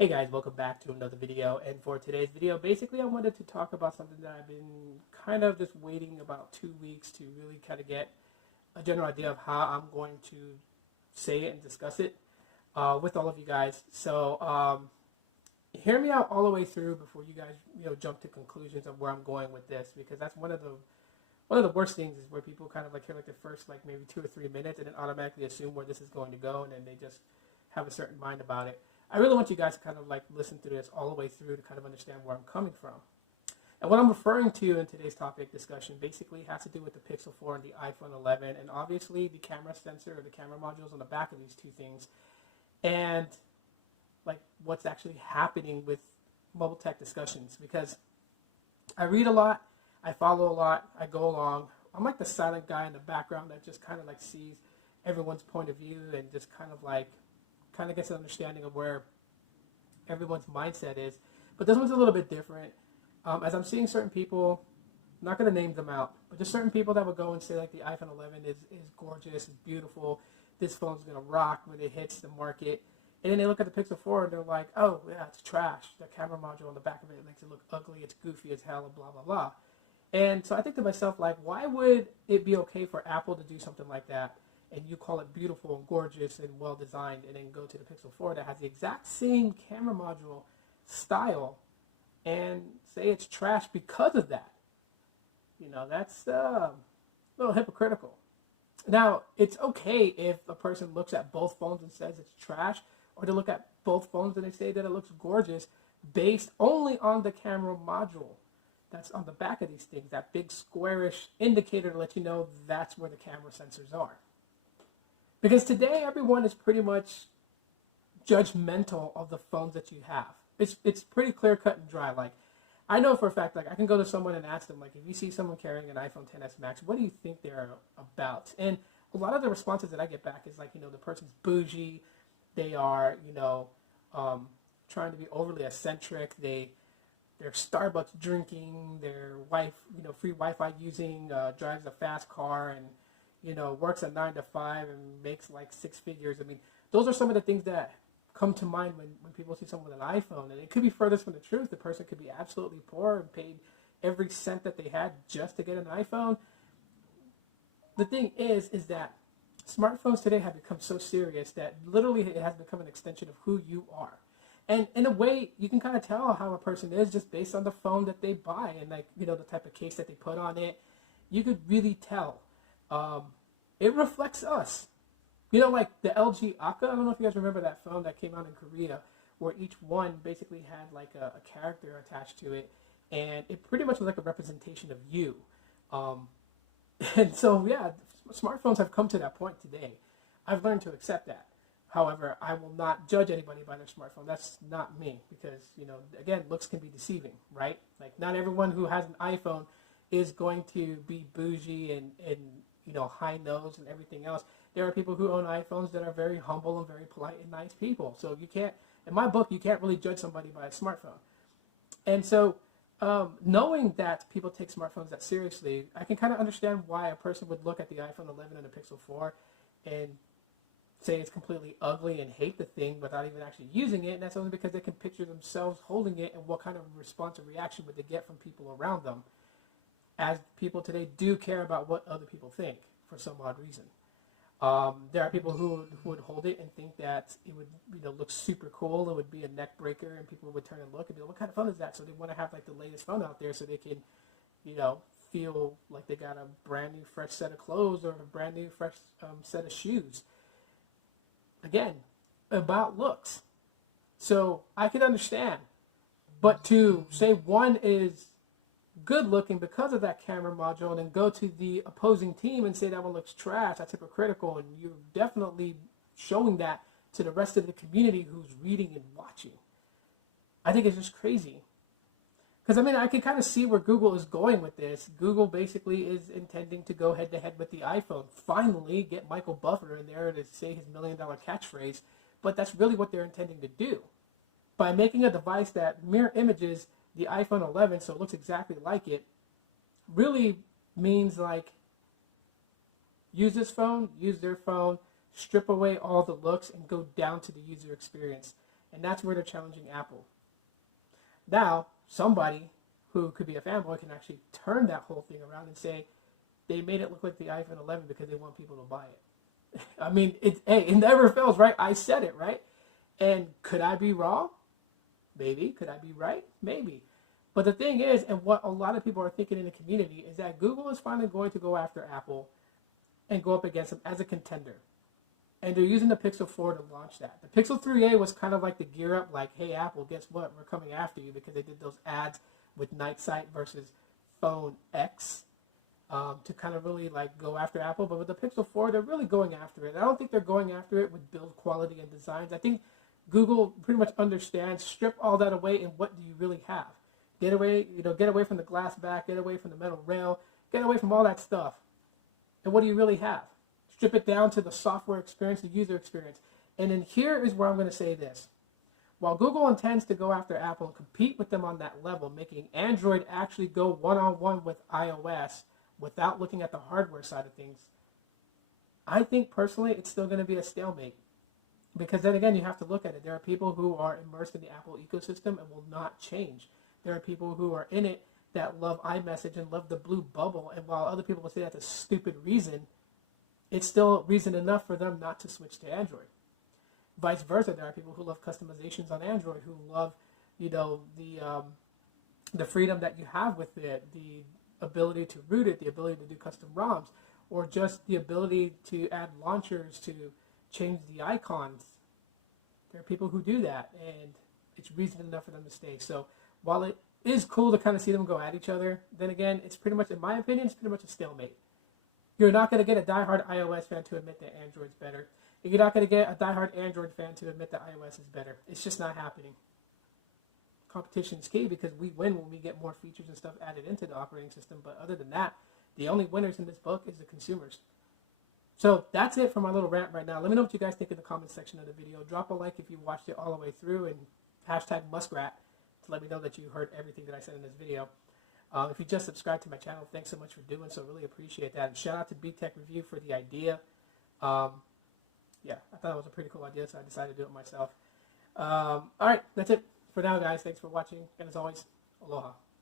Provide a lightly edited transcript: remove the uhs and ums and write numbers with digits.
Hey guys, welcome back to another video. And for today's video, basically I wanted to talk about something that I've been kind of just waiting about 2 weeks to really kind of get a general idea of how I'm going to say it and discuss it with all of you guys. So hear me out all the way through before you guys jump to conclusions of where I'm going with this, because that's one of the worst things is where people kind of like hear like the first like maybe 2 or 3 minutes and then automatically assume where this is going to go, and then they just have a certain mind about it. I really want you guys to kind of like listen to this all the way through to kind of understand where I'm coming from. And what I'm referring to in today's topic discussion basically has to do with the Pixel 4 and the iPhone 11, and obviously the camera sensor or the camera modules on the back of these two things, and like what's actually happening with mobile tech discussions. Because I read a lot, I follow a lot, I go along. I'm like the silent guy in the background that just kind of like sees everyone's point of view and just kind of gets an understanding of where everyone's mindset is. But this one's a little bit different. As I'm seeing certain people, I'm not going to name them out, but there's certain people that would go and say like the iPhone 11 is gorgeous, it's beautiful, this phone's going to rock when it hits the market. And then they look at the Pixel 4 and they're like, oh yeah, it's trash. The camera module on the back of it makes it look ugly, it's goofy as hell, and blah, blah, blah. And so I think to myself, like, why would it be okay for Apple to do something like that, and you call it beautiful and gorgeous and well designed, and then go to the Pixel 4 that has the exact same camera module style and say it's trash because of that? That's a little hypocritical. Now, it's okay if a person looks at both phones and says it's trash, or to look at both phones and they say that it looks gorgeous based only on the camera module that's on the back of these things, that big squarish indicator to let you know that's where the camera sensors are. Because today, everyone is pretty much judgmental of the phones that you have. It's pretty clear cut and dry. Like, I know for a fact, like, I can go to someone and ask them, like, if you see someone carrying an iPhone XS Max, what do you think they're about? And a lot of the responses that I get back is like, the person's bougie, they are, trying to be overly eccentric, they're Starbucks drinking, their wife, free Wi-Fi using, drives a fast car, and works a 9 to 5 and makes like six figures. I mean, those are some of the things that come to mind when people see someone with an iPhone. And it could be furthest from the truth. The person could be absolutely poor and paid every cent that they had just to get an iPhone. The thing is that smartphones today have become so serious that literally it has become an extension of who you are. And in a way, you can kind of tell how a person is just based on the phone that they buy and like, the type of case that they put on it. You could really tell. It reflects us. Like the LG Aka, I don't know if you guys remember that phone that came out in Korea, where each one basically had like a character attached to it, and it pretty much was like a representation of you. And so, yeah, smartphones have come to that point today. I've learned to accept that. However, I will not judge anybody by their smartphone. That's not me, because, again, looks can be deceiving, right? Like, not everyone who has an iPhone is going to be bougie and high nose and everything else. There are people who own iPhones that are very humble and very polite and nice people. So you can't, in my book, you can't really judge somebody by a smartphone. And so knowing that people take smartphones that seriously, I can kind of understand why a person would look at the iPhone 11 and the Pixel 4 and say it's completely ugly and hate the thing without even actually using it. And that's only because they can picture themselves holding it, and what kind of response or reaction would they get from people around them, as people today do care about what other people think for some odd reason. There are people who would hold it and think that it would look super cool. It would be a neck breaker, and people would turn and look and be like, what kind of phone is that? So they want to have like the latest phone out there so they can feel like they got a brand new fresh set of clothes or a brand new fresh set of shoes. Again, about looks. So I can understand. But to say one is good looking because of that camera module and then go to the opposing team and say that one looks trash, that's hypocritical, and you're definitely showing that to the rest of the community who's reading and watching. I think it's just crazy. Because I can kind of see where Google is going with this. Google basically is intending to go head to head with the iPhone. Finally get Michael Buffer in there to say his $1 million catchphrase, but that's really what they're intending to do. By making a device that mirror images the iPhone 11 so it looks exactly like it, really means like, use this phone, use their phone, strip away all the looks and go down to the user experience. And that's where they're challenging Apple. Now, somebody who could be a fanboy can actually turn that whole thing around and say they made it look like the iPhone 11 because they want people to buy it. I mean, it never fails, right? I said it, right? And could I be wrong? Maybe. Could I be right? Maybe. But the thing is, and what a lot of people are thinking in the community, is that Google is finally going to go after Apple and go up against them as a contender. And they're using the Pixel 4 to launch that. The Pixel 3a was kind of like the gear up, like, hey, Apple, guess what? We're coming after you, because they did those ads with Night Sight versus Phone X to kind of really like go after Apple. But with the Pixel 4, they're really going after it. I don't think they're going after it with build quality and designs. I think Google pretty much understands, strip all that away, and what do you really have? Get away from the glass back, get away from the metal rail, get away from all that stuff. And what do you really have? Strip it down to the software experience, the user experience. And then here is where I'm going to say this. While Google intends to go after Apple and compete with them on that level, making Android actually go one-on-one with iOS without looking at the hardware side of things, I think personally it's still going to be a stalemate. Because then again, you have to look at it. There are people who are immersed in the Apple ecosystem and will not change. There are people who are in it that love iMessage and love the blue bubble. And while other people will say that's a stupid reason, it's still reason enough for them not to switch to Android. Vice versa, there are people who love customizations on Android, who love, the freedom that you have with it, the ability to root it, the ability to do custom ROMs, or just the ability to add launchers to change the icons. There are people who do that, and it's reason enough for them to stay. So while it is cool to kind of see them go at each other, then again, it's pretty much, in my opinion, it's pretty much a stalemate. You're not going to get a diehard iOS fan to admit that Android's better. You're not going to get a diehard Android fan to admit that iOS is better. It's just not happening. Competition is key because we win when we get more features and stuff added into the operating system. But other than that, the only winners in this book is the consumers. So that's it for my little rant right now. Let me know what you guys think in the comment section of the video. Drop a like if you watched it all the way through, and hashtag muskrat to let me know that you heard everything that I said in this video. If you just subscribed to my channel, thanks so much for doing so. Really appreciate that. And shout out to B Tech Review for the idea. Yeah, I thought it was a pretty cool idea, so I decided to do it myself. All right, that's it for now, guys. Thanks for watching, and as always, aloha.